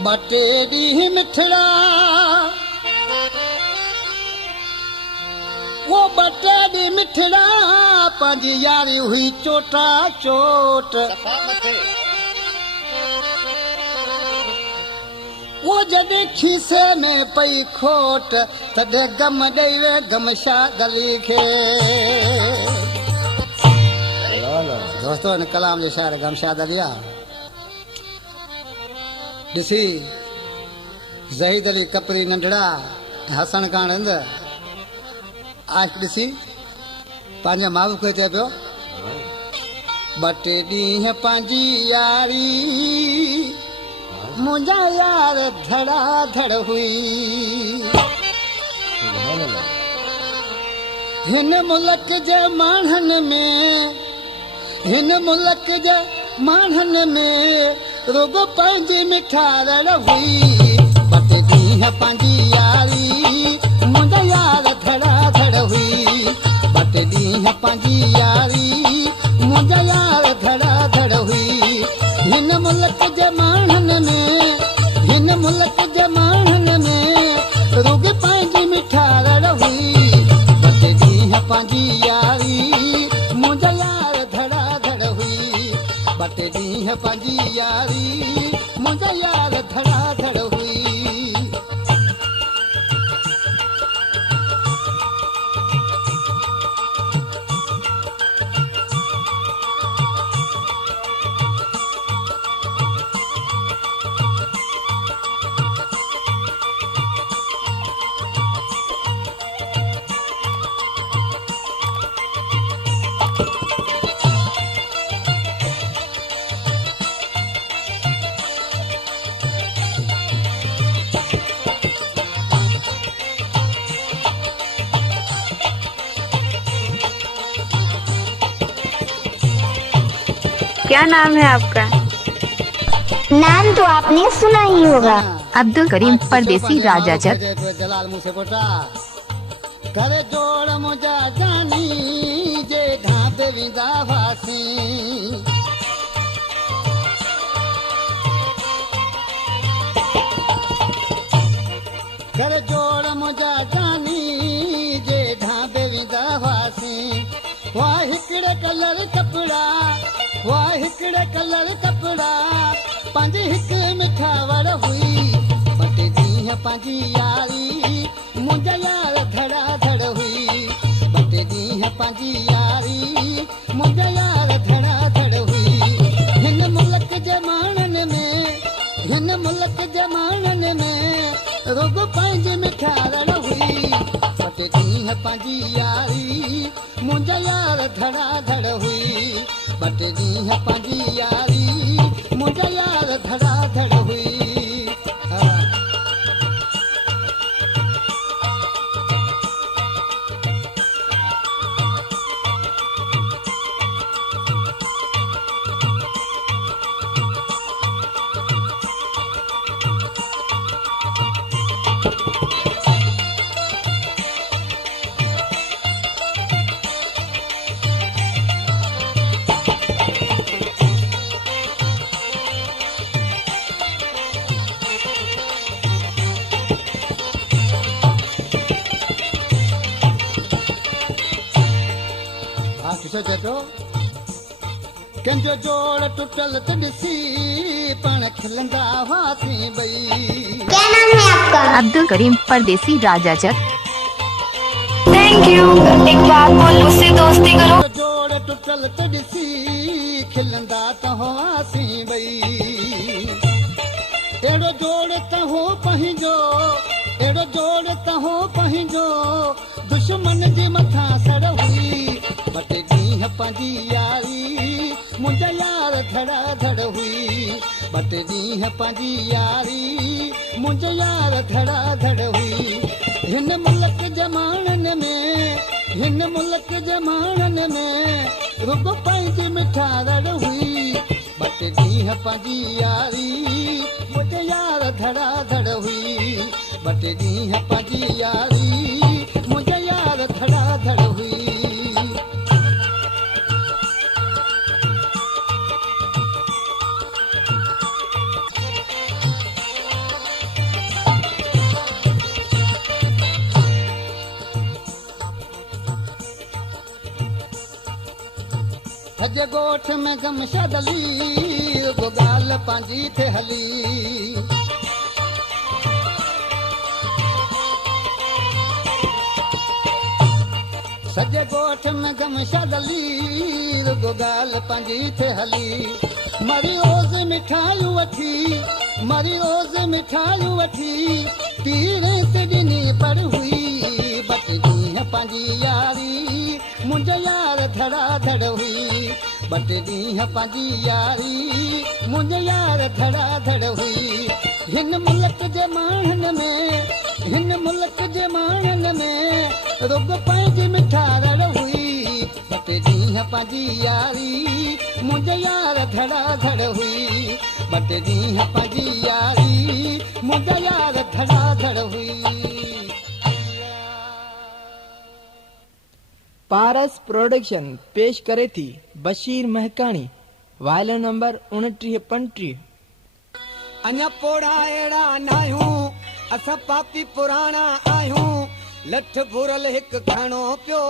बटे दी मिठड़ा वो बटे दी मिठड़ा पंजी यारी हुई चोटा चोट वो जॾहिं खीसे में पई खोट तॾहिं गम ॾेई वे गमशा गली खे दोस्तों हिन कलाम जो शाइर गमशा अली आहे ॾिसी ज़हीद अली कपरी नंढड़ा हसन खान हंद आज ॾिसी पंहिंजे माउ खे चए पियो ॿ टे ॾींहं पंहिंजी यारी मुंहिंजा यार धड़ा धड़ हुई हिन मुल्क जे माण्हुनि में हिन मुल्क जे माण्हुनि में रुगो पंहिंजी मिठारड़ हुई ॿ टे ॾींहं पंहिंजी यारी मुंहिंजा यार धड़ा धड़ हुई ॿ टे ॾींहं पंहिंजी यारी मुंहिंजा यार धड़ा धड़ हुई हिन मुल्क जे माण्हुनि में हिन मुल्क जे माण्हुनि में रुग पंहिंजी मिठारड़ हुई ॿ टे ॾींहं पंहिंजी यारी मुंहिंजा यार धड़ा धड़ हुई ॿ टे ॾींहं पंहिंजी यारी मुंहिंजा यार धड़ा धड़ हुई क्या नाम है आपका? नाम तो आपने सुना ही होगा। अब्दुल करीम परदेसी राजा जग जलाल मुझसे कोटा करे जोड़ मुझा जानी जे घाटे विंदा वासी करे जोड़ मुझा जानी जे घाटे विंदा वासी वाह हिकड़े कलर कपड़ा वाह हिकड़े कलर कपड़ा पंज हिक मिठावर हुई ॿ टे ॾींहं पंहिंजी यारी मुंहिंजा यार धड़ा धड़ हुई ॿ टे ॾींहं पंहिंजी यारी मुंहिंजा यार धड़ा धड़ हुई हिन मुल्क जे माण्हुनि में हिन मुल्क जे माण्हुनि में रुग पंहिंजी मिठारड़ हुई ॿ टे ॾींहं पंहिंजी यारी मुंहिंजा यार धड़ा धड़ हुई ॿ टे ॾींहं पंहिंजी यारी मुंहिंजा यार धड़ा धड़ हुई कंहिंजो जोड़ टुटल त ॾिसी पाण खिलंदा हुआसीं ॿई। क्या नाम है आपका? अब्दुल करीम परदेसी राजा जग थैंक यू। एक बात बोल, उससे दोस्ती करो। जोड़ टुटल त ॾिसी खिलंदा त हुआसीं ॿई। अहिड़ो जोड़ त हो पंहिंजो अहिड़ो जोड़ त हो पंहिंजो दुश्मन जे मथां सड़ हुई ॿ टे ॾींहं पंहिंजी यारी मुंहिंजा यार धड़ा धड़ हुई ॿ टे ॾींहं पंहिंजी यारी मुंहिंजा यार धड़ा धड़ हुई हिन मुल्क जे माण्हुनि में हिन मुल्क जे माण्हुनि में रुगो पंहिंजी मिठारड़ हुई ॿ टे ॾींहं पंहिंजी यारी मुंहिंजा यार धड़ा धड़ हुई ॿ टे ॾींहं पंहिंजी यारी मुंहिंजा यार धड़ा धड़ हुई। सॼे ॻोठ में गम छॾली रुॻो ॻाल्हि पंहिंजी थे हली सॼे ॻोठ में गम छॾली रुॻो ॻाल्हि पंहिंजी थे हली मरी रोज़ मिठाइयूं वठी मरी रोज़ मिठाइयूं वठी पीर ते ॾिनी पर हुई बट ॾींहं पंहिंजी यारी मुंहिंजा यार धड़ा धड़ हुई बट ॾींहं पंहिंजी यारी मुंहिंजा यार धड़ा धड़ हुई हिन मुल्क जे माण्हुनि में हिन मुल्क जे माण्हुनि में रुॻो पंहिंजी मिठारड़ हुई बट ॾींहं पंहिंजी यारी मुंहिंजा यार धड़ा धड़ हुई बट ॾींहं पंहिंजी यारी मुंहिंजा यार धड़ा धड़ हुई पारस प्रोडक्शन पेश करे थी बशीर महकाणी वायलो नंबर 2935 अञा पोड़ा अहिड़ा नाहियूं असां पापी पुराणा आहियूं लठ भुरल हिकु घणो पियो